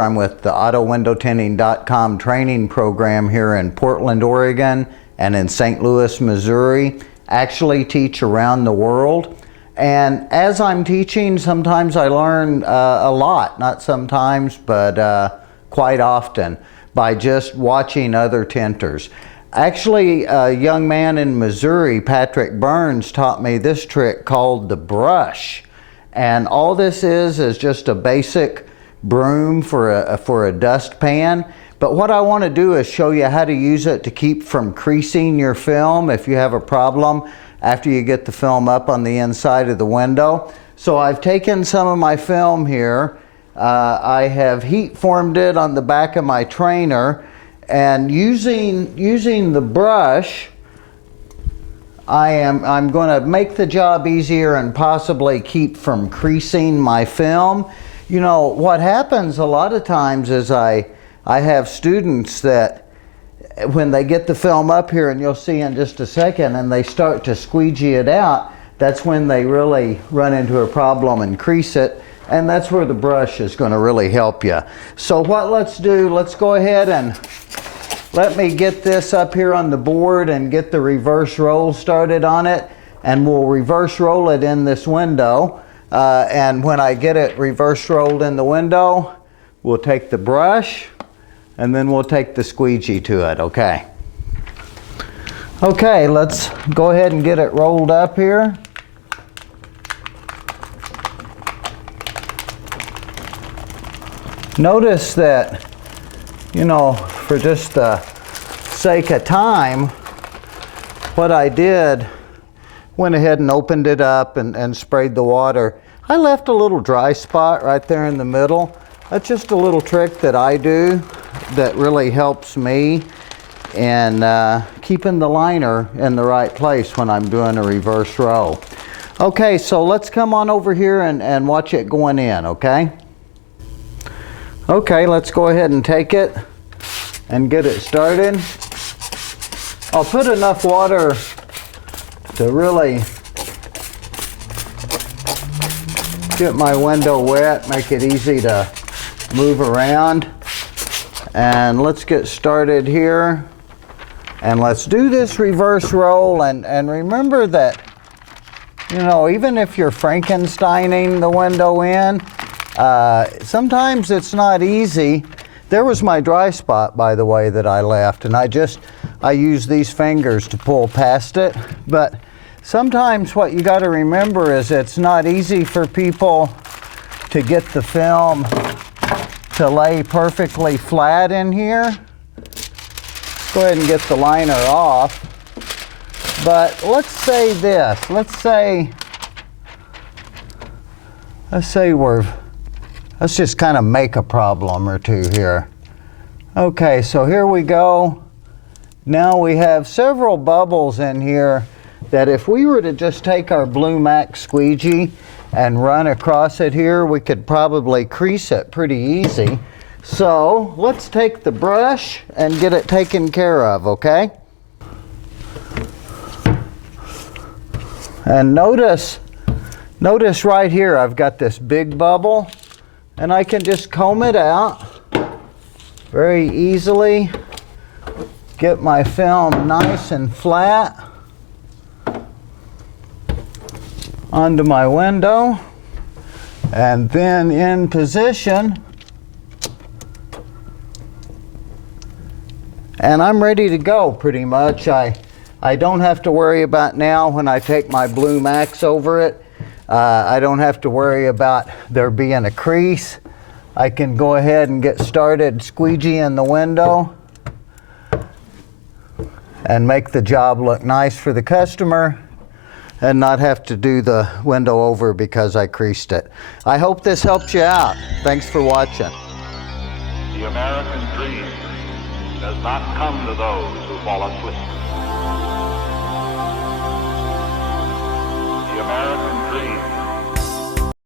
teacher. I'm with the AutoWindowTinting.com training program here in Portland, Oregon, and in St. Louis, Missouri. Actually teach around the world. And as I'm teaching, sometimes I learn a lot, not sometimes, but quite often, by just watching other tinters. Actually, a young man in Missouri, Patrick Burns, taught me this trick called the brush. And all this is just a basic broom for a dustpan. But what I want to do is show you how to use it to keep from creasing your film if you have a problem after you get the film up on the inside of the window. So I've taken some of my film here. I have heat formed it on the back of my trainer, and using the brush, I'm going to make the job easier and possibly keep from creasing my film. You know, what happens a lot of times is I have students that when they get the film up here, and you'll see in just a second, and they start to squeegee it out, that's when they really run into a problem and crease it, and that's where the brush is going to really help you. So what let's do, let's go ahead and let me get this up here on the board and get the reverse roll started on it, and we'll reverse roll it in this window. And when I get it reverse rolled in the window, we'll take the brush and then we'll take the squeegee to it, okay? Okay, let's go ahead and get it rolled up here. Notice that, you know, for just the sake of time, what I did, went ahead and opened it up and sprayed the water. I left a little dry spot right there in the middle. That's just a little trick that I do that really helps me in keeping the liner in the right place when I'm doing a reverse roll. Okay, so let's come on over here and watch it going in, okay? Okay, let's go ahead and take it and get it started. I'll put enough water to really get my window wet, make it easy to move around. And let's get started here. And let's do this reverse roll, and remember that, you know, even if you're Frankensteining the window in, sometimes it's not easy. There was my dry spot, by the way, that I left, and I use these fingers to pull past it. But sometimes what you got to remember is it's not easy for people to get the film to lay perfectly flat in here. Go ahead and get the liner off. But let's say this. Let's just kind of make a problem or two here. Okay, so here we go. Now we have several bubbles in here that if we were to just take our Blue Mac squeegee and run across it here, we could probably crease it pretty easy. So let's take the brush and get it taken care of, okay? And notice right here, I've got this big bubble, and I can just comb it out very easily, get my film nice and flat onto my window, and then in position, and I'm ready to go pretty much. I don't have to worry about now when I take my Blue Max over it. I don't have to worry about there being a crease. I can go ahead and get started squeegeeing the window and make the job look nice for the customer and not have to do the window over because I creased it. I hope this helps you out. Thanks for watching. The American dream does not come to those who fall asleep. The American dream